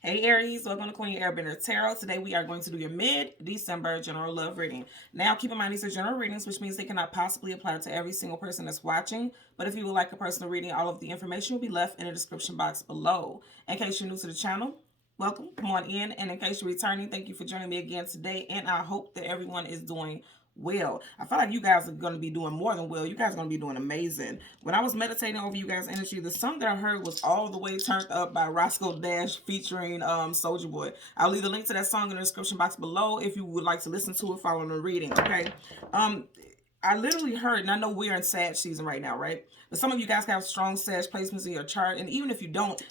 Hey Aries, welcome to Queen Airbender Tarot. Today we are going to do your mid-December general love reading. Now keep in mind these are general readings, which means they cannot possibly apply to every single person that's watching. But if you would like a personal reading, all of the information will be left in the description box below. In case you're new to the channel, welcome, come on in. And in case you're returning, thank you for joining me again today. And I hope that everyone is doing well. I feel like you guys are going to be doing more than well. You guys are going to be doing amazing. When I was meditating over you guys' energy, the song that I heard was All the Way Turned Up by Roscoe Dash featuring Soldier Boy. I'll leave the link to that song in the description box below if you would like to listen to it following the reading, okay? I literally heard, and I know we're in Sag season right now, right? But some of you guys have strong Sag placements in your chart, and even if you don't,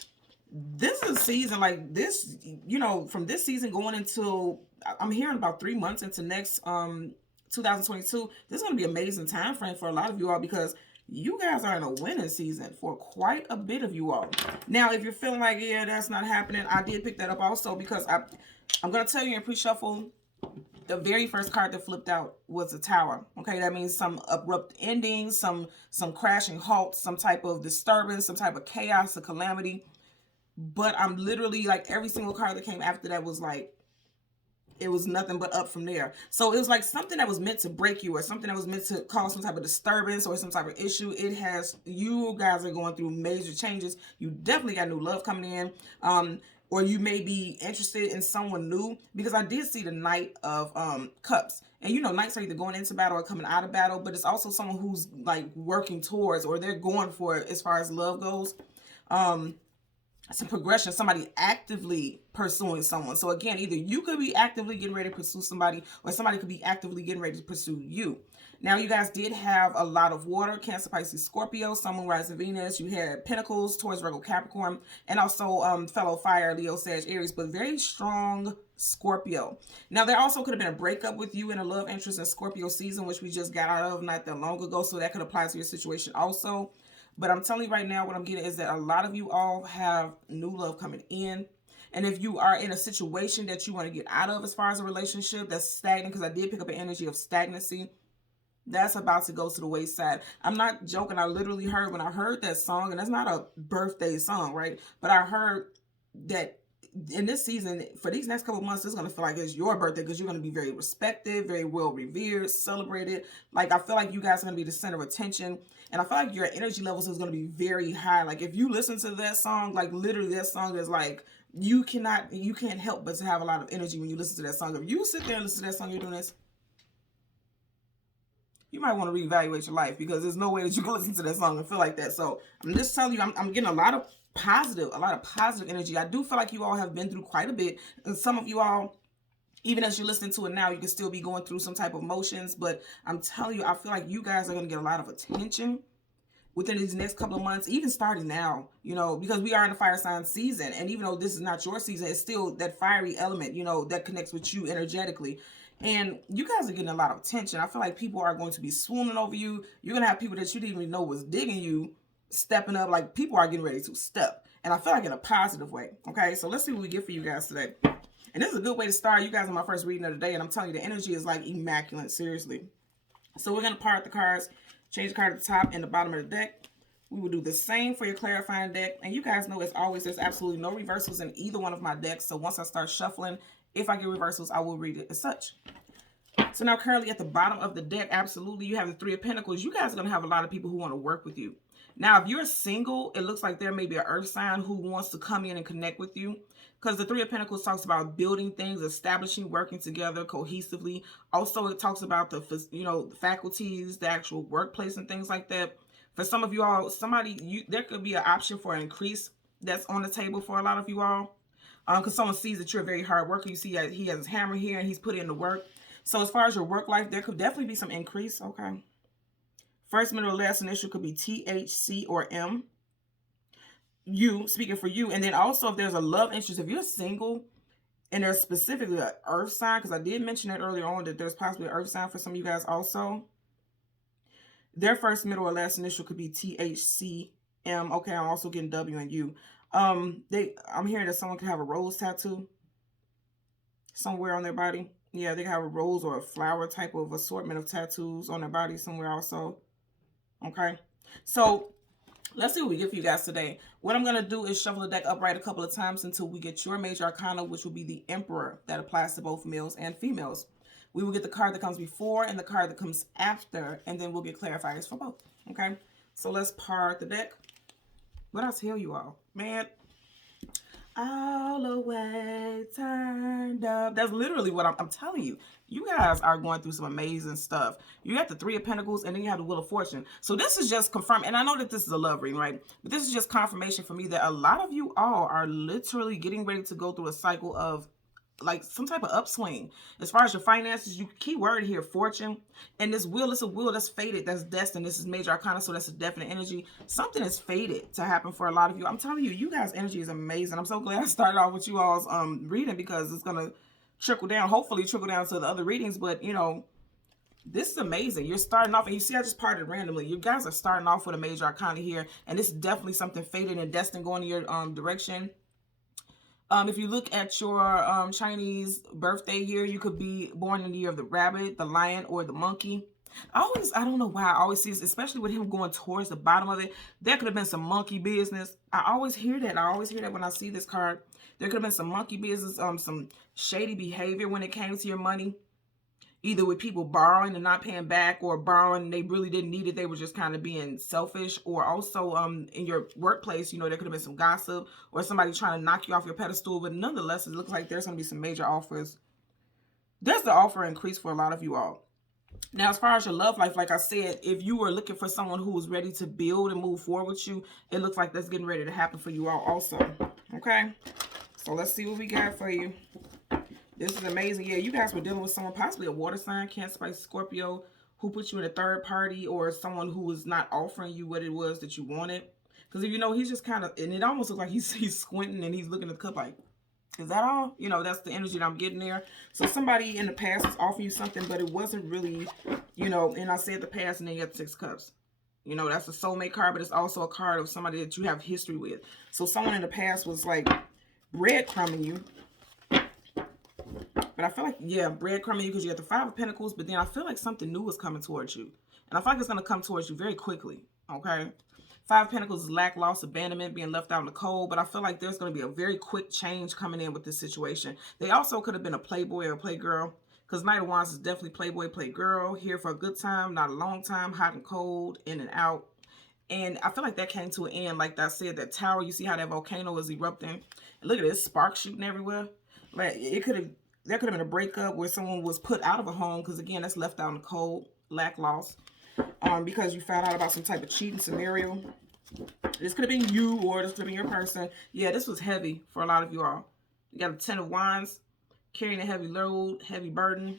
this is a season like this, from this season going until I'm hearing about 3 months into next 2022. This is going to be an amazing time frame for a lot of you all because you guys are in a winning season for quite a bit of you all. Now, if you're feeling like, yeah, that's not happening, I did pick that up also because I'm going to tell you in pre-shuffle, the very first card that flipped out was a tower. Okay, that means some abrupt ending, some crashing halt, some type of disturbance, some type of chaos, a calamity. But I'm literally like every single card that came after that was like, it was nothing but up from there. So it was like something that was meant to break you or something that was meant to cause some type of disturbance or some type of issue. You guys are going through major changes. You definitely got new love coming in. Or you may be interested in someone new, because I did see the Knight of Cups. And knights are either going into battle or coming out of battle, but it's also someone who's like working towards, or they're going for it as far as love goes. Some progression, somebody actively pursuing someone. So again, either you could be actively getting ready to pursue somebody, or somebody could be actively getting ready to pursue you. Now, you guys did have a lot of water: Cancer, Pisces, Scorpio, Sun, Moon, Rising, Venus. You had Pentacles, Taurus, Virgo, Capricorn, and also fellow fire, Leo, Sag, Aries, but very strong Scorpio. Now, there also could have been a breakup with you in a love interest in Scorpio season, which we just got out of not that long ago, so that could apply to your situation also. But I'm telling you right now, what I'm getting is that a lot of you all have new love coming in. And if you are in a situation that you want to get out of as far as a relationship that's stagnant, because I did pick up an energy of stagnancy, that's about to go to the wayside. I'm not joking. I literally heard, when I heard that song, and that's not a birthday song, right? But I heard that in this season, for these next couple months, it's going to feel like it's your birthday, because you're going to be very respected, very well revered, celebrated. Like, I feel like you guys are going to be the center of attention. And I feel like your energy levels is going to be very high. Like, if you listen to that song, like literally that song is like, you can't help but to have a lot of energy when you listen to that song. If you sit there and listen to that song, you're doing this, you might want to reevaluate your life, because there's no way that you can listen to that song and feel like that. So I'm just telling you, I'm getting a lot of positive energy. I do feel like you all have been through quite a bit. And some of you all, even as you're listening to it now, you can still be going through some type of emotions. But I'm telling you, I feel like you guys are going to get a lot of attention within these next couple of months, even starting now, because we are in the fire sign season. And even though this is not your season, it's still that fiery element, that connects with you energetically. And you guys are getting a lot of attention. I feel like people are going to be swooning over you. You're going to have people that you didn't even know was digging you stepping up. Like, people are getting ready to step. And I feel like in a positive way. Okay, so let's see what we get for you guys today. And this is a good way to start. You guys are my first reading of the day. And I'm telling you, the energy is like immaculate, seriously. So we're going to part the cards, change the card at the top and the bottom of the deck. We will do the same for your clarifying deck. And you guys know, as always, there's absolutely no reversals in either one of my decks. So once I start shuffling, if I get reversals, I will read it as such. So now currently at the bottom of the deck, absolutely, you have the Three of Pentacles. You guys are going to have a lot of people who want to work with you. Now, if you're single, it looks like there may be an earth sign who wants to come in and connect with you, because the Three of Pentacles talks about building things, establishing, working together cohesively. Also, it talks about the faculties, the actual workplace and things like that. For some of you all, there could be an option for an increase that's on the table for a lot of you all. Because someone sees that you're a very hard worker. You see that he has his hammer here and he's put in the work. So as far as your work life, there could definitely be some increase. Okay. First, middle, last initial could be T, H, C, or M. You, speaking for you. And then also, if there's a love interest, if you're single and there's specifically an earth sign, because I did mention that earlier on, that there's possibly an earth sign for some of you guys also. Their first, middle, or last initial could be T, H, C, M. Okay, I'm also getting W and U. I'm hearing that someone could have a rose tattoo somewhere on their body. Yeah, they have a rose or a flower type of assortment of tattoos on their body somewhere also. Okay, so Let's see what we get for you guys today. What I'm going to do is shuffle the deck upright a couple of times until we get your major arcana, which will be the Emperor, that applies to both males and females. We will get the card that comes before and the card that comes after, and then we'll get clarifiers for both. Okay? So let's part the deck. What I tell you all? Man, all the way turned up. That's literally what I'm telling you. You guys are going through some amazing stuff. You got the Three of Pentacles, and then you have the Wheel of Fortune. So this is just confirmed, and I know that this is a love reading, right? But this is just confirmation for me that a lot of you all are literally getting ready to go through a cycle of like some type of upswing. As far as your finances, you key word here, fortune. And this wheel is a wheel that's fated, that's destined. This is major arcana, so that's a definite energy. Something is fated to happen for a lot of you. I'm telling you, you guys' energy is amazing. I'm so glad I started off with you all's reading, because it's gonna trickle down, hopefully trickle down to the other readings. But you know, this is amazing. You're starting off, and you see I just parted randomly. You guys are starting off with a major arcana here, and this is definitely something fated and destined going in your direction. If you look at your Chinese birthday year, you could be born in the year of the rabbit, the lion, or the monkey. I don't know why I always see this, especially with him going towards the bottom of it. There could have been some monkey business. I always hear that. I always hear that when I see this card. There could have been some monkey business, some shady behavior when it came to your money. Either with people borrowing and not paying back, or borrowing and they really didn't need it. They were just kind of being selfish. Or also in your workplace, you know, there could have been some gossip or somebody trying to knock you off your pedestal. But nonetheless, it looks like there's going to be some major offers. There's the offer increase for a lot of you all. Now, as far as your love life, like I said, if you were looking for someone who was ready to build and move forward with you, it looks like that's getting ready to happen for you all also. Okay? So let's see what we got for you. This is amazing. Yeah, you guys were dealing with someone, possibly a water sign, Cancer, Pisces, Scorpio, who put you in a third party, or someone who was not offering you what it was that you wanted. Because if you know, he's just kind of, and it almost looks like he's squinting and he's looking at the cup like, is that all? You know, that's the energy that I'm getting there. So somebody in the past was offering you something, but it wasn't really, you know, and I said the past, and then you have the Six of Cups. You know, that's a soulmate card, but it's also a card of somebody that you have history with. So someone in the past was like breadcrumbing you. But I feel like, yeah, breadcrumbing you because you have the Five of Pentacles, but then I feel like something new is coming towards you. And I feel like it's going to come towards you very quickly, okay? Five of Pentacles is lack, loss, abandonment, being left out in the cold, but I feel like there's going to be a very quick change coming in with this situation. They also could have been a playboy or a playgirl, because Knight of Wands is definitely playboy, playgirl, here for a good time, not a long time, hot and cold, in and out. And I feel like that came to an end. Like I said, that tower, you see how that volcano is erupting? And look at this, sparks shooting everywhere. Like, there could have been a breakup where someone was put out of a home, because again, that's left out in the cold, lack, loss, because you found out about some type of cheating scenario. This could have been you, or this could have been your person. Yeah, this was heavy for a lot of you all. You got a Ten of Wands, carrying a heavy load, heavy burden.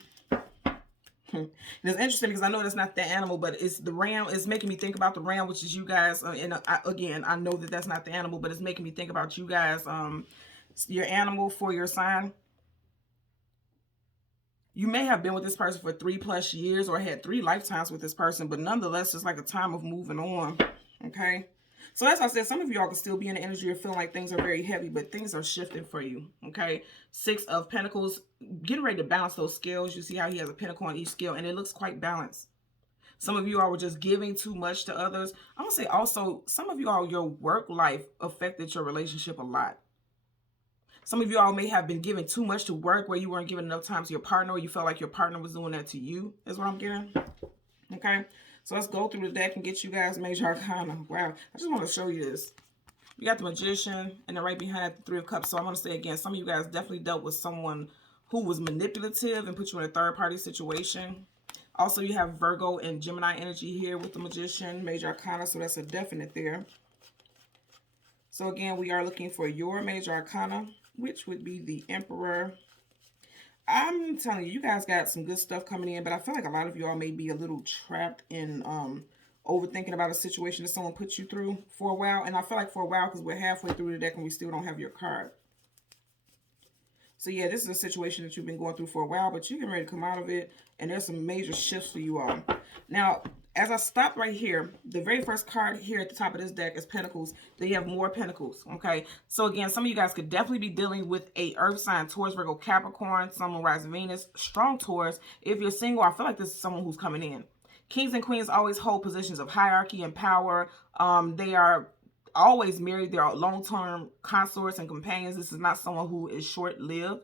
And it's interesting because I know that's not the animal, but it's the ram. It's making me think about the ram, which is you guys. Again, I know that that's not the animal, but it's making me think about you guys, your animal for your sign. You may have been with this person for 3+ years or had 3 lifetimes with this person, but nonetheless, it's like a time of moving on, okay? So as I said, some of y'all can still be in the energy of feeling like things are very heavy, but things are shifting for you, okay? Six of Pentacles, getting ready to balance those scales. You see how he has a pentacle on each scale, and it looks quite balanced. Some of you all were just giving too much to others. I'm going to say also, some of you all, your work life affected your relationship a lot. Some of you all may have been giving too much to work, where you weren't giving enough time to your partner, or you felt like your partner was doing that to you, is what I'm getting. Okay, so let's go through the deck and get you guys major arcana. Wow, I just want to show you this. You got the Magician, and then right behind that, the Three of Cups. So I'm going to say again, some of you guys definitely dealt with someone who was manipulative and put you in a third-party situation. Also, you have Virgo and Gemini energy here with the Magician, major arcana, so that's a definite there. So again, we are looking for your major arcana, which would be the Emperor. I'm telling you, you guys got some good stuff coming in, but I feel like a lot of you all may be a little trapped in overthinking about a situation that someone put you through for a while. And I feel like for a while, because we're halfway through the deck and we still don't have your card. So yeah, this is a situation that you've been going through for a while, but you're getting ready to come out of it, and there's some major shifts for you all. Now, as I stop right here, the very first card here at the top of this deck is Pentacles. Then you have more Pentacles, okay? So again, some of you guys could definitely be dealing with a Earth sign, Taurus, Virgo, Capricorn, Sun, Moon, Rise, Venus, strong Taurus. If you're single, I feel like this is someone who's coming in. Kings and queens always hold positions of hierarchy and power. They are always married. They're long-term consorts and companions. This is not someone who is short-lived.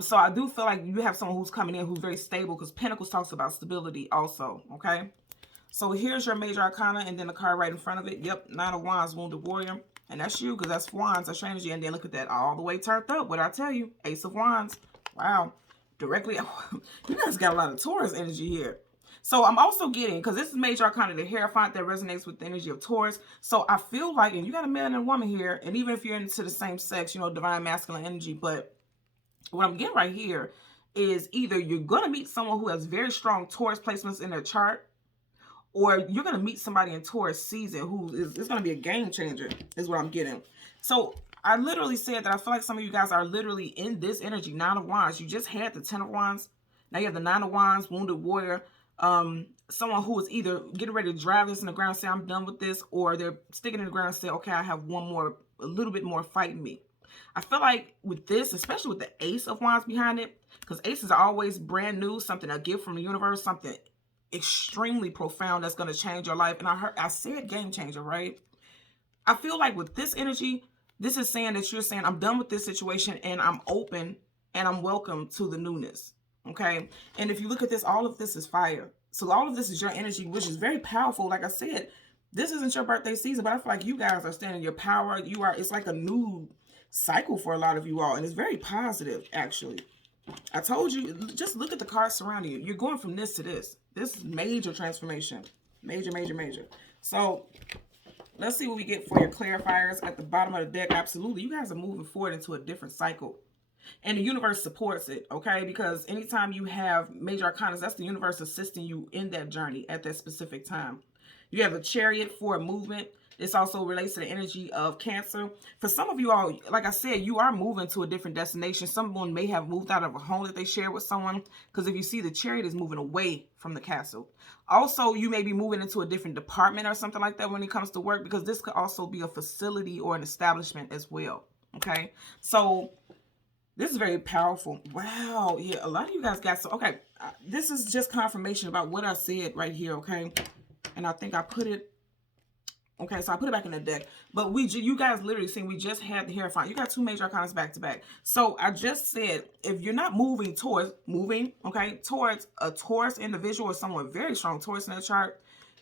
So I do feel like you have someone who's coming in who's very stable, because Pentacles talks about stability also, okay? So here's your major arcana, and then the card right in front of it. Yep, Nine of Wands, Wounded Warrior. And that's you, because that's Wands, that's your energy. And then look at that, all the way turned up. What I tell you? Ace of Wands. Wow. Directly, you guys got a lot of Taurus energy here. So I'm also getting, because this is major arcana, the Hierophant, that resonates with the energy of Taurus. So I feel like, and you got a man and a woman here, and even if you're into the same sex, you know, divine masculine energy, but what I'm getting right here is either you're going to meet someone who has very strong Taurus placements in their chart, or you're going to meet somebody in Taurus season who is going to be a game changer, is what I'm getting. So I literally said that I feel like some of you guys are literally in this energy. Nine of Wands. You just had the Ten of Wands. Now you have the Nine of Wands, Wounded Warrior. Someone who is either getting ready to drive this in the ground and say, I'm done with this, or they're sticking in the ground and say, okay, I have one more, a little bit more fighting me. I feel like with this, especially with the Ace of Wands behind it, because aces are always brand new, something, a gift from the universe, something extremely profound that's going to change your life. And I said game changer, right? I feel like with this energy, this is saying that you're saying, I'm done with this situation and I'm open and I'm welcome to the newness. Okay. And if you look at this, all of this is fire. So all of this is your energy, which is very powerful. Like I said, this isn't your birthday season, but I feel like you guys are standing your power. It's like a new cycle for a lot of you all. And it's very positive, actually. I told you, just look at the cards surrounding you. You're going from this to this. This is major transformation. Major, major, major. So let's see what we get for your clarifiers at the bottom of the deck. Absolutely. You guys are moving forward into a different cycle. And the universe supports it, okay? Because anytime you have major arcanas, that's the universe assisting you in that journey at that specific time. You have the Chariot for movement. This also relates to the energy of Cancer. For some of you all, like I said, you are moving to a different destination. Someone may have moved out of a home that they share with someone, because if you see, the Chariot is moving away from the castle. Also, you may be moving into a different department or something like that when it comes to work, because this could also be a facility or an establishment as well, okay? So this is very powerful. Wow. Yeah, a lot of you guys got so, okay, this is just confirmation about what I said right here, okay? And I think I put it, okay, so I put it back in the deck. But you guys literally seen, we just had the Hierophant. You got two major arcanas back to back. So I just said, if you're not moving towards a Taurus individual or someone with very strong Taurus in their chart,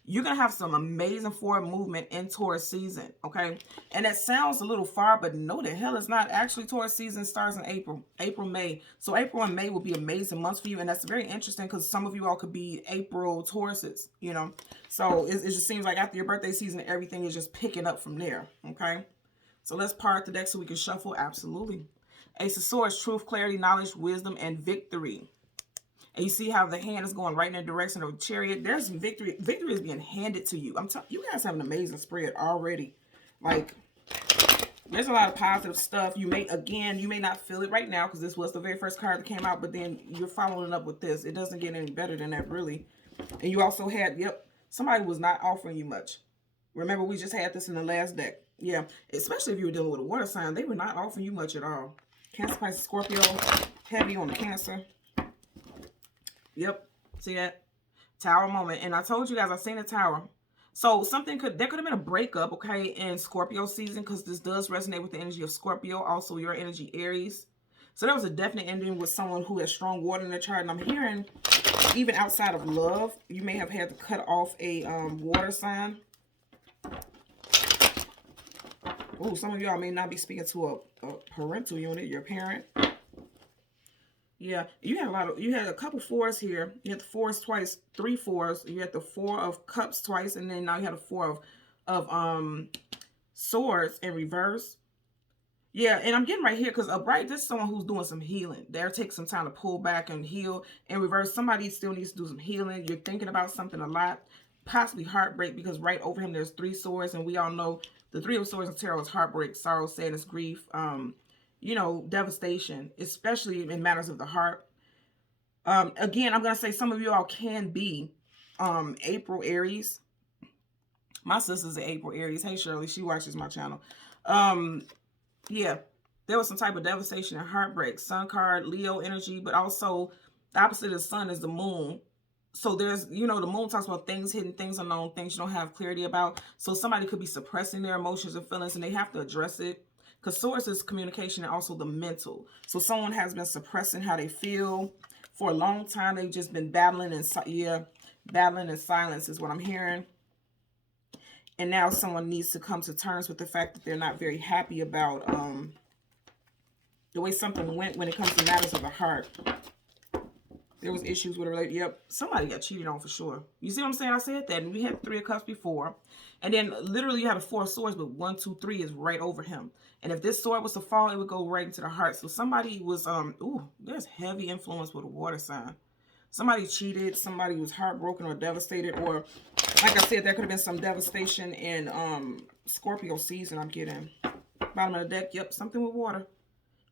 you're going to have some amazing forward movement in Taurus season, okay? And that sounds a little far, but no, the hell it's not. Actually, Taurus season starts in April, May. So April and May will be amazing months for you, and that's very interesting because some of you all could be April Tauruses, you know? So it just seems like after your birthday season, everything is just picking up from there, okay? So let's part the deck so we can shuffle. Absolutely. Ace of Swords, truth, clarity, knowledge, wisdom, and victory. And you see how the hand is going right in the direction of a Chariot. There's victory. Victory is being handed to you. I'm telling you, guys have an amazing spread already. Like, there's a lot of positive stuff. You may not feel it right now because this was the very first card that came out, but then you're following it up with this. It doesn't get any better than that, really. And you also had, somebody was not offering you much. Remember, we just had this in the last deck. Yeah, especially if you were dealing with a water sign, they were not offering you much at all. Cancer, Pisces, Scorpio, heavy on the Cancer. Yep. See that? Tower moment. And I told you guys, I've seen the Tower. So there could have been a breakup, okay, in Scorpio season, because this does resonate with the energy of Scorpio. Also, your energy, Aries. So there was a definite ending with someone who has strong water in their chart. And I'm hearing, even outside of love, you may have had to cut off a water sign. Oh, some of y'all may not be speaking to a parental unit, your parent. Yeah, you had a couple fours here. You had the fours twice, 3 fours. You had the 4 of cups twice, and then now you had a 4 of swords in reverse. Yeah, and I'm getting right here because upright, this is someone who's doing some healing. They're taking some time to pull back and heal. In reverse, somebody still needs to do some healing. You're thinking about something a lot, possibly heartbreak, because right over him there's 3 swords, and we all know the 3 of swords in tarot is heartbreak, sorrow, sadness, grief, devastation, especially in matters of the heart. Again, I'm going to say some of you all can be April Aries. My sister's an April Aries. Hey, Shirley, she watches my channel. Yeah, there was some type of devastation and heartbreak. Sun card, Leo energy, but also the opposite of the sun is the moon. So there's, you know, the moon talks about things hidden, things unknown, things you don't have clarity about. So somebody could be suppressing their emotions and feelings, and they have to address it. Because source is communication and also the mental. So someone has been suppressing how they feel for a long time. They've just been battling in, battling in silence is what I'm hearing. And now someone needs to come to terms with the fact that they're not very happy about the way something went when it comes to matters of the heart. There was issues with a relationship. Yep, somebody got cheated on for sure. You see what I'm saying? I said that. And we had 3 of Cups before. And then literally you had a 4 of Swords, but 1, 2, 3 is right over him. And if this sword was to fall, it would go right into the heart. So somebody was, there's heavy influence with a water sign. Somebody cheated. Somebody was heartbroken or devastated. Or, like I said, there could have been some devastation in Scorpio season, I'm getting. Bottom of the deck, yep, something with water.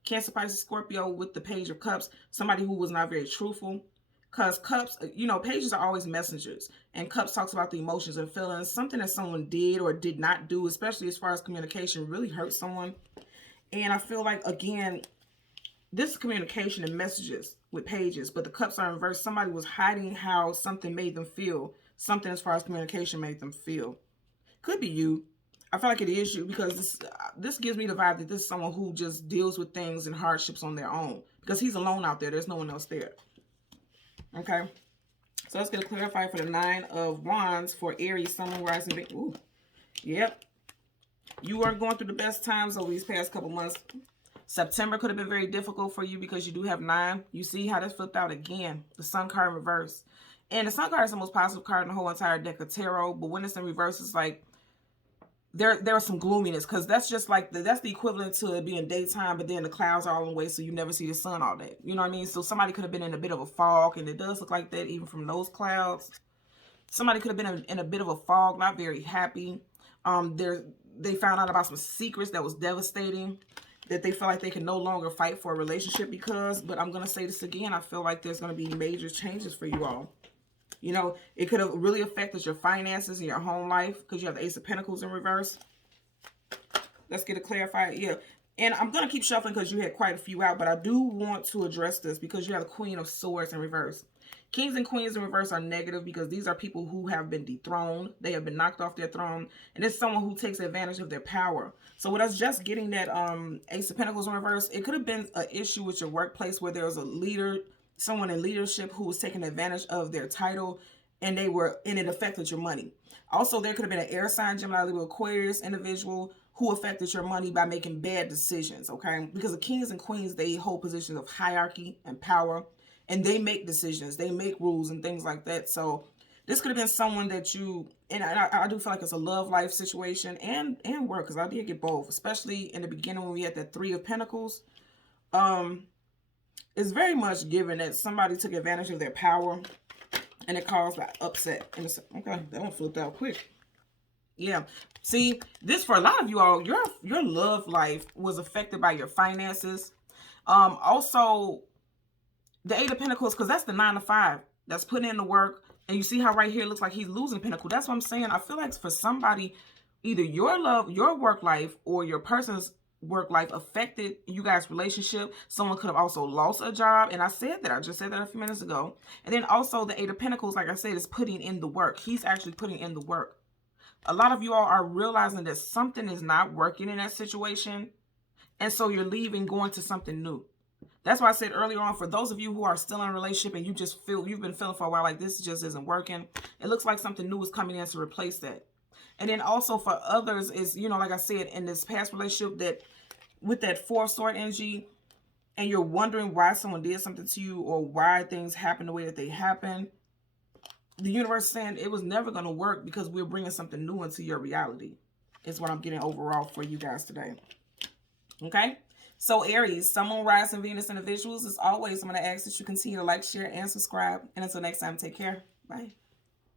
Cancer, Pisces, Scorpio with the Page of Cups. Somebody who was not very truthful. Because Cups, you know, pages are always messengers. And Cups talks about the emotions and feelings. Something that someone did or did not do, especially as far as communication, really hurt someone. And I feel like, again, this is communication and messages with pages. But the Cups are in reverse. Somebody was hiding how something made them feel. Something as far as communication made them feel. Could be you. I feel like it is you, because this gives me the vibe that this is someone who just deals with things and hardships on their own. Because he's alone out there. There's no one else there. Okay. So let's get a clarifier for the 9 of Wands for Aries, Sun, Moon, Rising. Ooh. Yep. You are going through the best times over these past couple months. September could have been very difficult for you because you do have 9. You see how that's flipped out again. The Sun card in reverse. And the Sun card is the most positive card in the whole entire deck of tarot. But when it's in reverse, it's like there was some gloominess, because that's just like that's the equivalent to it being daytime, but then the clouds are all in the way, so you never see the sun all day. You know what I mean? So somebody could have been in a bit of a fog, and it does look like that even from those clouds. Somebody could have been in a bit of a fog, not very happy. They found out about some secrets that was devastating, that they feel like they can no longer fight for a relationship because. But I'm going to say this again, I feel like there's going to be major changes for you all. You know, it could have really affected your finances and your home life because you have the Ace of Pentacles in reverse. Let's get it clarified. Yeah. And I'm going to keep shuffling because you had quite a few out, but I do want to address this because you have the Queen of Swords in reverse. Kings and Queens in reverse are negative because these are people who have been dethroned. They have been knocked off their throne. And it's someone who takes advantage of their power. So with us just getting that Ace of Pentacles in reverse, it could have been an issue with your workplace where there was a leader, someone in leadership who was taking advantage of their title, and it affected your money. Also, there could have been an air sign, Gemini, Libra, Aquarius individual who affected your money by making bad decisions, okay? Because the kings and queens, they hold positions of hierarchy and power, and they make decisions, they make rules and things like that. So this could have been someone that you, and I do feel like it's a love life situation and work, because I did get both, especially in the beginning when we had that 3 of Pentacles. It's very much given that somebody took advantage of their power and it caused that upset. And it's, okay, that one flipped out quick. Yeah. See, this for a lot of you all, your love life was affected by your finances. Also, the 8 of Pentacles, because that's the 9 of 5. That's putting in the work. And you see how right here it looks like he's losing Pentacle. That's what I'm saying. I feel like for somebody, either your work life or your person's work life affected you guys' relationship. Someone could have also lost a job. And I said that. I just said that a few minutes ago. And then also the 8 of Pentacles, like I said, is putting in the work. He's actually putting in the work. A lot of you all are realizing that something is not working in that situation. And so you're leaving, going to something new. That's why I said earlier on, for those of you who are still in a relationship and you just feel, you've been feeling for a while like this just isn't working, it looks like something new is coming in to replace that. And then also for others is, you know, like I said, in this past relationship, that with that 4 of Sword energy, and you're wondering why someone did something to you or why things happen the way that they happen, the universe is saying it was never going to work because we're bringing something new into your reality. Is what I'm getting overall for you guys today. Okay? So Aries, Sun, Moon, Rising, Venus individuals, as always, I'm going to ask that you continue to like, share, and subscribe. And until next time, take care. Bye.